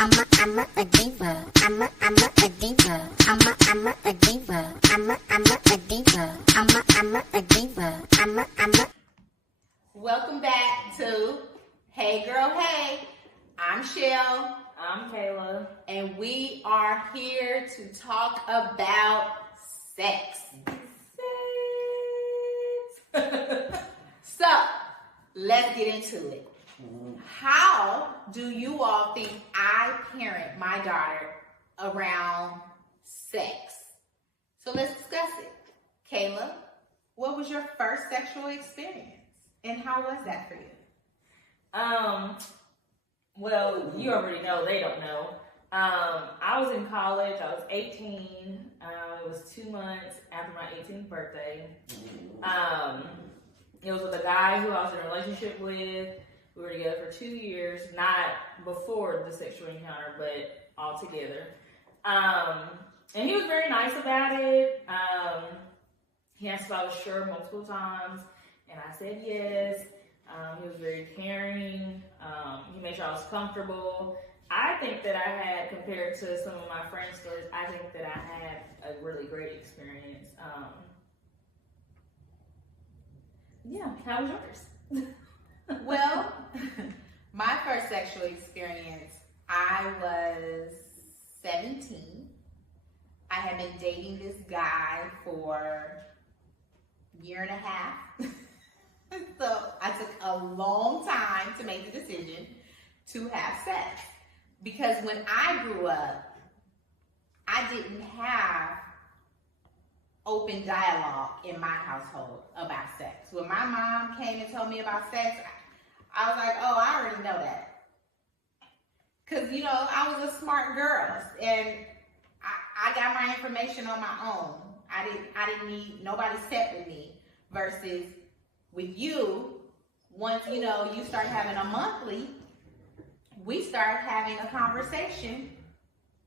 I'm a diva. I'm a diva. I'm a diva. I'm a diva. I'm a diva. I'm a. Welcome back to Hey Girl Hey. I'm Shell. I'm Kayla. And we are here to talk about sex. So, let's get into it. How do you all think I parent my daughter around sex? So let's discuss it. Kayla, what was your first sexual experience? And how was that for you? Well, you already know, they don't know. I was in college, I was 18. It was 2 months after my 18th birthday. It was with a guy who I was in a relationship with. We were together for 2 years, not before the sexual encounter, but all together. And he was very nice about it. He asked if I was sure multiple times, and I said yes. He was very caring. He made sure I was comfortable. I think that I had, compared to some of my friends' stories, I think that I had a really great experience. Yeah, how was yours? Well, my first sexual experience, I was 17. I had been dating this guy for a year and a half. So I took a long time to make the decision to have sex. Because when I grew up, I didn't have open dialogue in my household about sex. When my mom came and told me about sex, I was like, oh, I already know that. Because, you know, I was a smart girl, and I got my information on my own. I didn't need nobody set with me. Versus with you, once, you know, you start having a monthly, we start having a conversation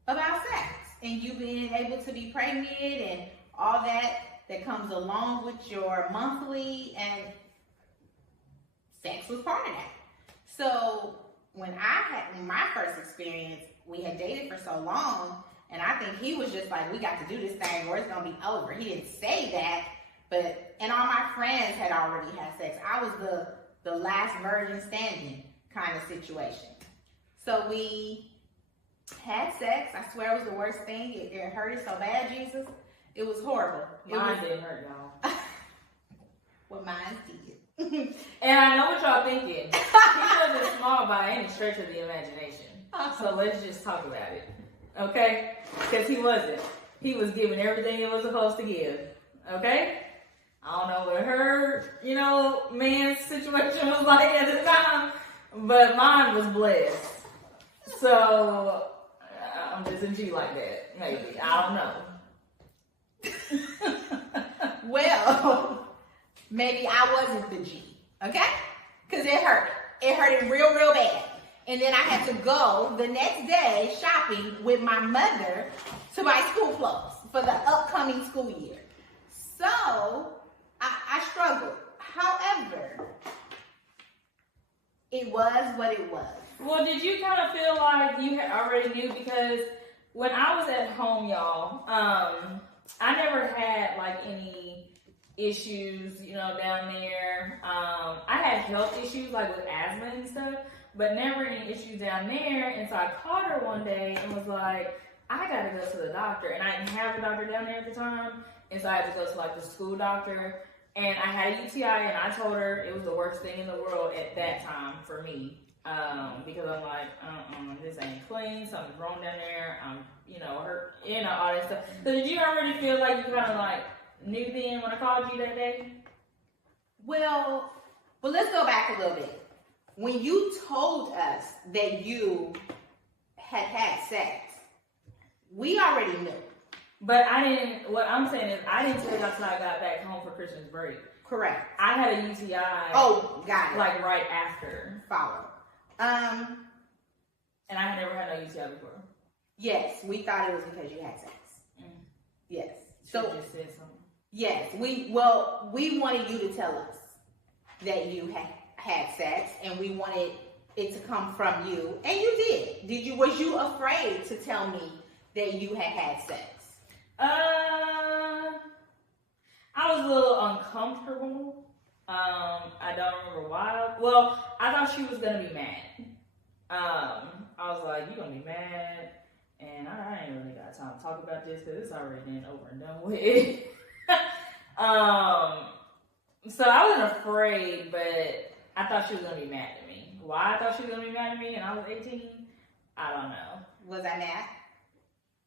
about sex. And you being able to be pregnant and all that comes along with your monthly, and sex was part of that. So when I had my first experience, we had dated for so long, and I think he was just like, we got to do this thing or it's gonna be over. He didn't say that, and all my friends had already had sex. I was the last virgin standing kind of situation. So we had sex. I swear it was the worst thing. It hurted so bad, Jesus. It was horrible. Mine didn't hurt, y'all. Well, mine did. And I know what y'all thinking. He wasn't small by any stretch of the imagination. So let's just talk about it. Okay? Because he wasn't. He was giving everything it was supposed to give. Okay? I don't know what her, you know, man's situation was like at the time, but mine was blessed. So I'm just in G like that, maybe. I don't know. Well, maybe I wasn't the G, okay? Because it hurt. It hurted real, real bad. And then I had to go the next day shopping with my mother to buy school clothes for the upcoming school year. So I struggled. However, it was what it was. Well, did you kind of feel like you had already knew? Because when I was at home, y'all, I never had like any issues, you know, down there. I had health issues like with asthma and stuff, but never any issues down there. And so I called her one day and was like, I gotta go to the doctor. And I didn't have a doctor down there at the time. And so I had to go to like the school doctor. And I had a UTI, and I told her it was the worst thing in the world at that time for me. Because I'm like, this ain't clean, something's wrong down there, I'm, you know, hurt, you know, all that stuff. So did you already feel like you kind of like knew then when I called you that day? Well, let's go back a little bit. When you told us that you had sex, we already knew. But I didn't, what I'm saying is, I didn't tell you until I got back home for Christmas break. Correct. I had a UTI. Oh, got it. Like right after. Follow. And I had never had no UTI before. Yes, we thought it was because you had sex. Yes. So just said something. Yes, we wanted you to tell us that you had sex, and we wanted it to come from you, and you did. Was you afraid to tell me that you had sex? I was a little uncomfortable. I don't remember why. Well, I thought she was gonna be mad. I was like, "You gonna be mad?" And I ain't really got time to talk about this because it's already been over and done with. So I wasn't afraid, but I thought she was gonna be mad at me. Why I thought she was gonna be mad at me and I was 18, I don't know. Was I mad?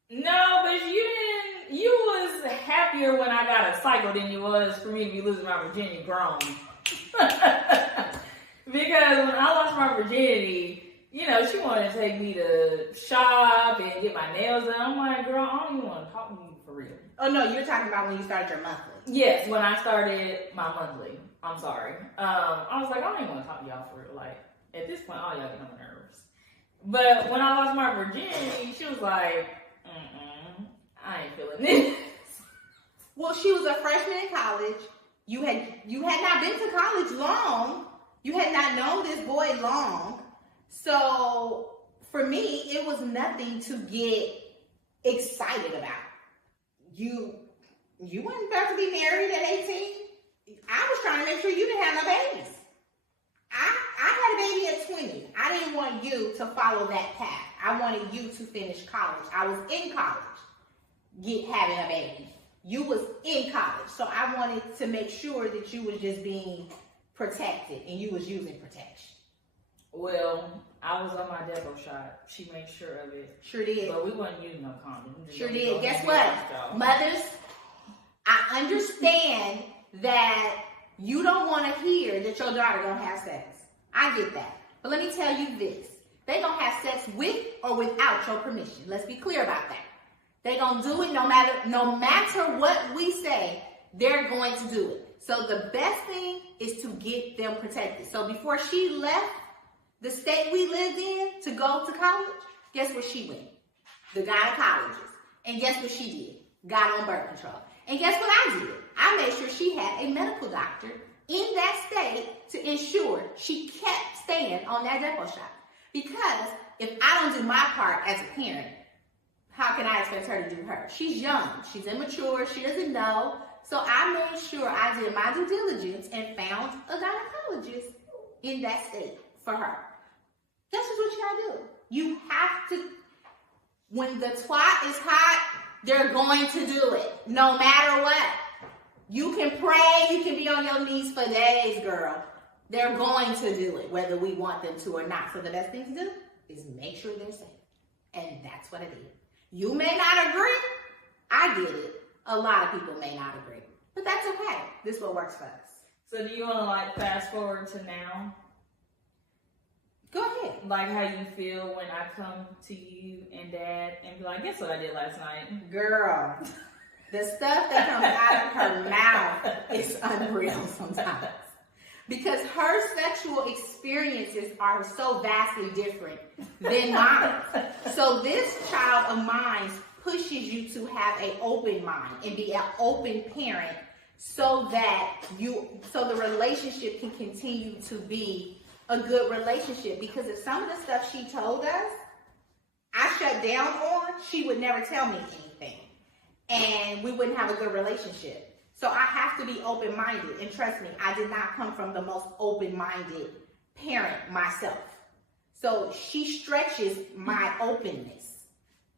No, but you didn't. You was happier when I got a cycle than you was for me to be losing my virginity grown. Because when I lost my virginity, you know, she wanted to take me to shop and get my nails done. I'm like, girl, I don't even want to talk to you for real. Oh no, you're talking about when you started your monthly. Yes, when I started my monthly. I'm sorry. I was like, I don't even want to talk to y'all for real. Like, at this point, all y'all get on my nerves. But when I lost my virginity, she was like, I ain't feeling this. Well, she was a freshman in college. You had not been to college long. You had not known this boy long. So for me, it was nothing to get excited about. You weren't about to be married at 18. I was trying to make sure you didn't have no babies. I had a baby at 20. I didn't want you to follow that path. I wanted you to finish college. I was in college, having a baby. You was in college. So I wanted to make sure that you was just being protected and you was using protection. Well, I was on my Depo shot. She made sure of it. Sure did. But we wasn't using no condom. Sure did. Guess what? Mothers, I understand that you don't want to hear that your daughter don't have sex. I get that. But let me tell you this. They gonna have sex with or without your permission. Let's be clear about that. They gonna do it no matter what we say, they're going to do it. So the best thing is to get them protected. So before she left the state we lived in to go to college, guess where she went? The gynecologist. And guess what she did? Got on birth control. And guess what I did? I made sure she had a medical doctor in that state to ensure she kept staying on that Depo shot. Because if I don't do my part as a parent, how can I expect her to do hers? She's young. She's immature. She doesn't know. So I made sure I did my due diligence and found a gynecologist in that state for her. That's just what you gotta do. You have to, when the twat is hot, they're going to do it, no matter what. You can pray, you can be on your knees for days, girl. They're going to do it, whether we want them to or not. So the best thing to do is make sure they're safe. And that's what I did. You may not agree. I did it. A lot of people may not agree. But that's okay. This is what works for us. So do you want to like fast forward to now? Go ahead. Like how you feel when I come to you and Dad and be like, guess what I did last night? Girl, the stuff that comes out of her mouth is unreal sometimes. Because her sexual experiences are so vastly different than mine. So this child of mine pushes you to have an open mind and be an open parent so that the relationship can continue to be a good relationship. Because if some of the stuff she told us, I shut down on, she would never tell me anything. And we wouldn't have a good relationship. So I have to be open-minded. And trust me, I did not come from the most open-minded parent myself. So she stretches my openness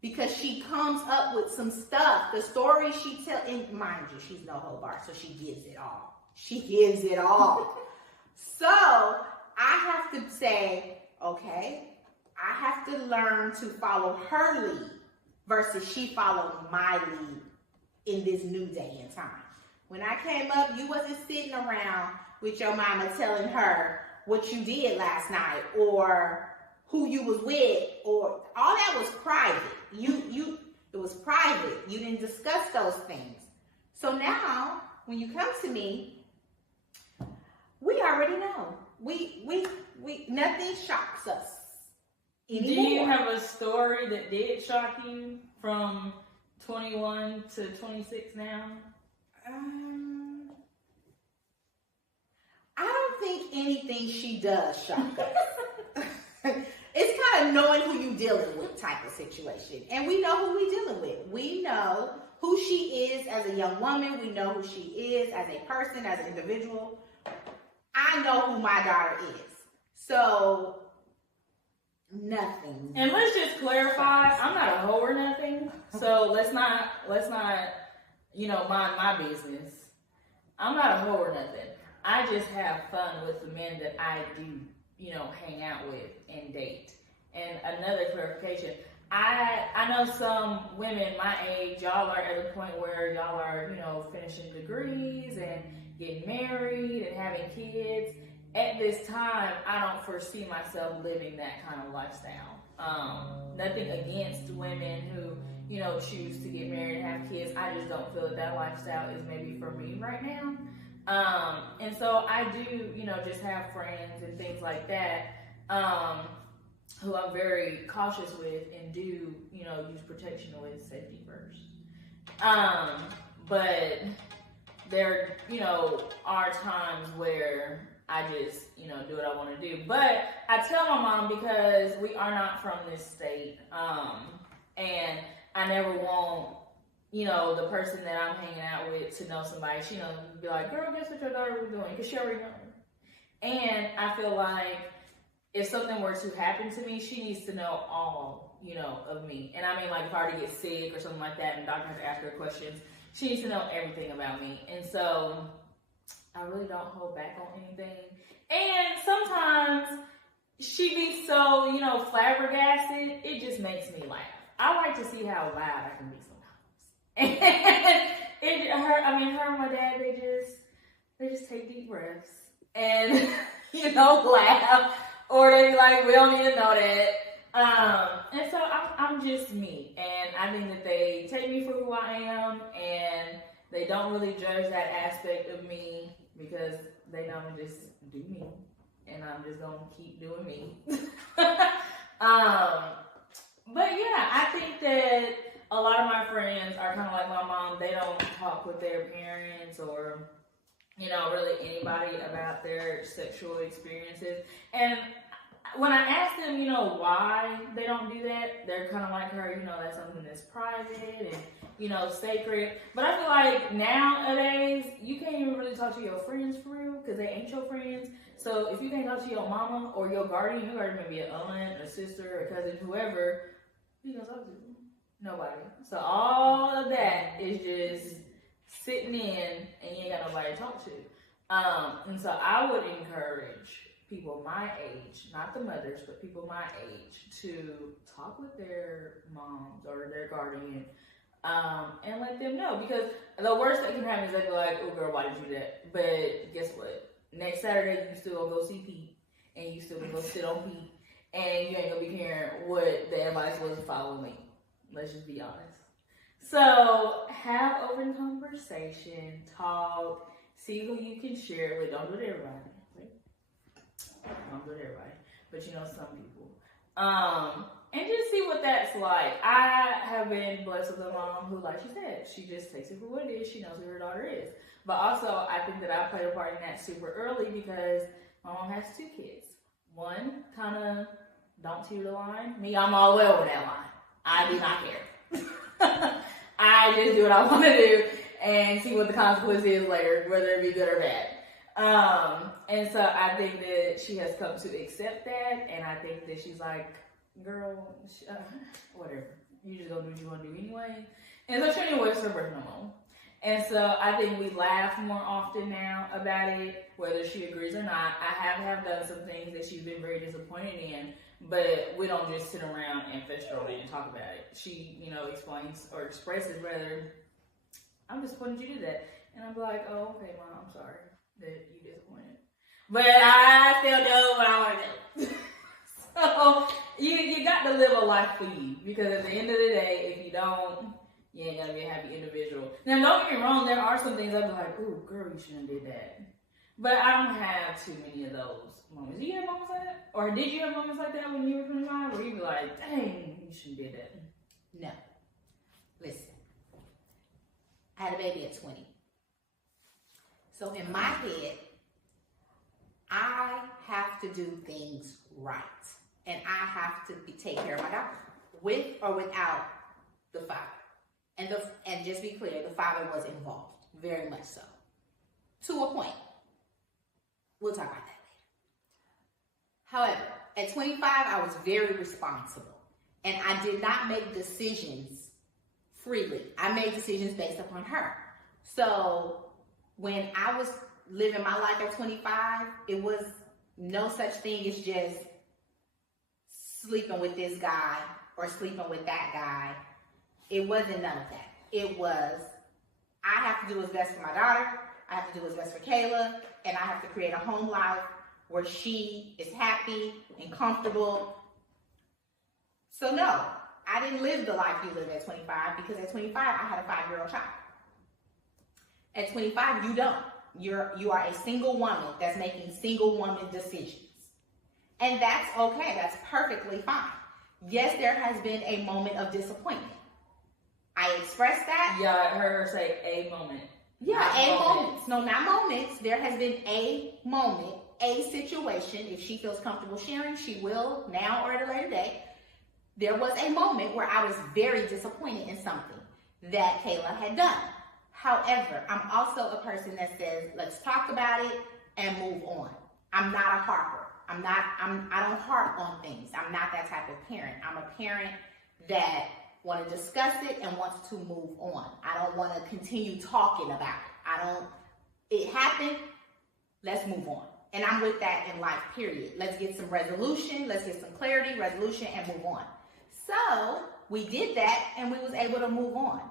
because she comes up with some stuff. The story she tells, and mind you, she's no hold bar, so she gives it all. She gives it all. So I have to say, okay, I have to learn to follow her lead versus she followed my lead in this new day and time. When I came up, you wasn't sitting around with your mama telling her what you did last night or who you was with, or all that was private. It was private. You didn't discuss those things. So now, when you come to me, we already know. We nothing shocks us anymore. Do you have a story that did shock you from 21 to 26 now? I don't think anything she does shock us. it's kind of knowing who you dealing with type of situation. And we know who we dealing with. We know who she is as a young woman. We know who she is as a person, as an individual. I know who my daughter is. So, nothing. And let's just clarify, I'm not a hoe or nothing. So let's not, mind my business. I'm not a hoe or nothing. I just have fun with the men that I do, hang out with and date. And another clarification, I know some women my age, y'all are at the point where y'all are, finishing degrees and getting married and having kids. At this time, I don't foresee myself living that kind of lifestyle. Nothing against women who, choose to get married and have kids. I just don't feel that lifestyle is maybe for me right now. And so I do, just have friends and things like that, who I'm very cautious with and do, use protection with, safety first. But there, are times where I just, do what I want to do. But I tell my mom because we are not from this state, and I never want, the person that I'm hanging out with to know somebody. She be like, girl, guess what your daughter was doing? Because she already knows. And I feel like if something were to happen to me, she needs to know all, of me. And I mean, like, if I already get sick or something like that and the doctor has to ask her questions, she needs to know everything about me. And so I really don't hold back on anything. And sometimes she be so, flabbergasted, it just makes me laugh. I like to see how loud I can be sometimes. And her and my dad, they just take deep breaths and, laugh. Or they be like, we don't need to know that. And so I'm just me. And I think that they take me for who I am, and they don't really judge that aspect of me because they know I'm just do me. And I'm just going to keep doing me. But yeah, I think that a lot of my friends are kind of like my mom. They don't talk with their parents or, really anybody about their sexual experiences. And when I ask them, why they don't do that, they're kind of like her, that's something that's private and, sacred. But I feel like nowadays, you can't even really talk to your friends for real because they ain't your friends. So if you can't talk to your mama or your guardian may be an aunt, a sister, a cousin, whoever, who you gonna talk to? Nobody. So all of that is just sitting in and you ain't got nobody to talk to. And so I would encourage people my age, not the mothers, but people my age, to talk with their moms or their guardian, and let them know. Because the worst that can happen is they be like, oh girl, why did you do that? But guess what? Next Saturday, you still gonna go see Pete, and you still gonna go sit on Pete, and you ain't gonna be caring what the advice was to follow me. Let's just be honest. So have open conversation, talk, see who you can share it with. Don't do it to everybody. Don't do it to everybody, but some people. And just see what that's like. I have been blessed with a mom who, like she said, she just takes it for what it is. She knows who her daughter is. But also, I think that I played a part in that super early because my mom has 2 kids. One, kind of don't teeter the line. Me, I'm all the way over that line. I do not care. I just do what I want to do and see what the consequence is later, whether it be good or bad. And so I think that she has come to accept that, and I think that she's like, girl, whatever. You just gonna do what you want to do anyway. And so she ain't waste her breath no more. And so I think we laugh more often now about it, whether she agrees or not. I have done some things that she's been very disappointed in, but we don't just sit around and fester on it and talk about it. She, explains or expresses rather, I'm disappointed you did that. And I'm like, oh, okay, Mom, I'm sorry that you disappointed. But I still do what I want to do. So you got to live a life for you, because at the end of the day, if you don't, you ain't gonna be a happy individual. Now, don't get me wrong, there are some things I'd be like, ooh, girl, you shouldn't have did that. But I don't have too many of those moments. Do you have moments like that? Or did you have moments like that when you were 25 where you'd be like, dang, you shouldn't have did that? No. Listen. I had a baby at 20. So in my head, I have to do things right. And I have to take care of my daughter, with or without the father. And just be clear, the father was involved, very much so. To a point. We'll talk about that later. However, at 25, I was very responsible. And I did not make decisions freely. I made decisions based upon her. So when I was living my life at 25, it was no such thing as just sleeping with this guy or sleeping with that guy. It wasn't none of that. It was, I have to do what's best for my daughter. I have to do what's best for Kayla. And I have to create a home life where she is happy and comfortable. So no, I didn't live the life you live at 25, because at 25, I had a 5-year-old child. At 25, you don't. You are a single woman that's making single woman decisions. And that's okay. That's perfectly fine. Yes, there has been a moment of disappointment. I expressed that. Yeah, I heard her say a moment. Yeah, a moment. No, not moments. There has been a moment, a situation. If she feels comfortable sharing, she will now or at a later date. There was a moment where I was very disappointed in something that Kayla had done. However, I'm also a person that says, let's talk about it and move on. I'm not a harper. I don't harp on things. I'm not that type of parent. I'm a parent that want to discuss it and wants to move on. I don't want to continue talking about it. It happened, let's move on. And I'm with that in life, period. Let's get some resolution, let's get some clarity, resolution, and move on. So we did that and we was able to move on.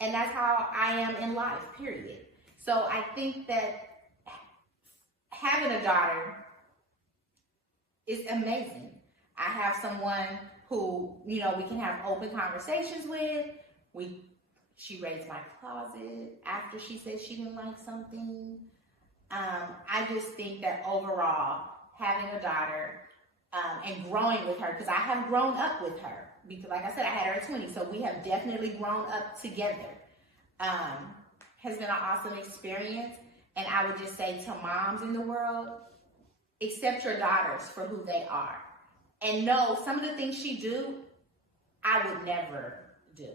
And that's how I am in life, period. So I think that having a daughter is amazing. I have someone who, we can have open conversations with. She raised my closet after she said she didn't like something. I just think that overall, having a daughter and growing with her, because I have grown up with her, because like I said, I had her at 20, so we have definitely grown up together, has been an awesome experience. And I would just say to moms in the world, accept your daughters for who they are. And know some of the things she do, I would never do.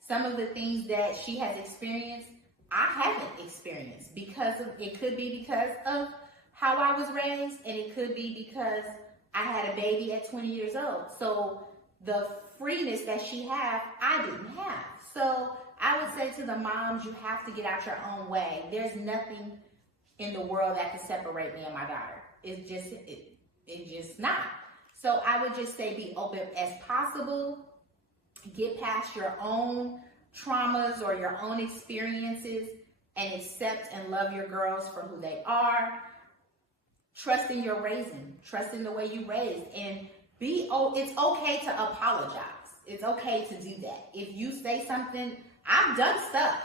Some of the things that she has experienced, I haven't experienced. It could be because of how I was raised, and it could be because I had a baby at 20 years old. So the freeness that she had, I didn't have. So I would say to the moms, you have to get out your own way. There's nothing in the world that can separate me and my daughter. It's just not. So I would just say be open as possible. Get past your own traumas or your own experiences and accept and love your girls for who they are. Trust in your raising. Trust in the way you raised. And it's okay to apologize. It's okay to do that. If you say something, I've done stuff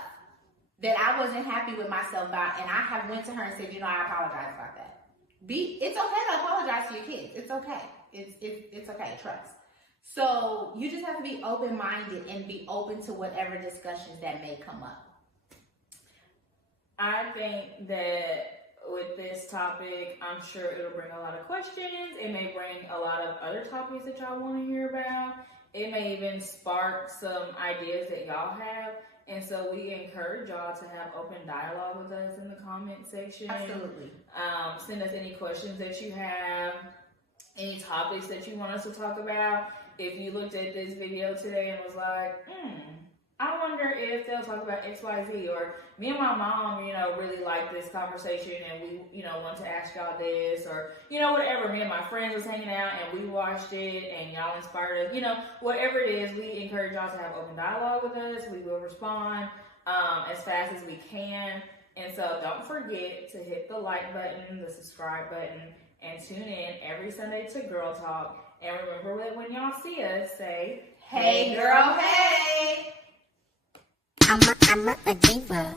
that I wasn't happy with myself about, and I have went to her and said, I apologize about that. It's okay to apologize to your kids. It's okay. It's okay. Trust. So you just have to be open-minded and be open to whatever discussions that may come up. I think that with this topic, I'm sure it'll bring a lot of questions. It may bring a lot of other topics that y'all want to hear about. It may even spark some ideas that y'all have. And so we encourage y'all to have open dialogue with us in the comment section. Absolutely. Send us any questions that you have, any topics that you want us to talk about. If you looked at this video today and was like, I wonder if they'll talk about XYZ, or me and my mom, really like this conversation and we, want to ask y'all this, or, whatever. Me and my friends was hanging out and we watched it and y'all inspired us, whatever it is, we encourage y'all to have open dialogue with us. We will respond as fast as we can. And so don't forget to hit the like button, the subscribe button, and tune in every Sunday to Girl Talk. And remember that when y'all see us, say, hey girl, hey! I'm a diva.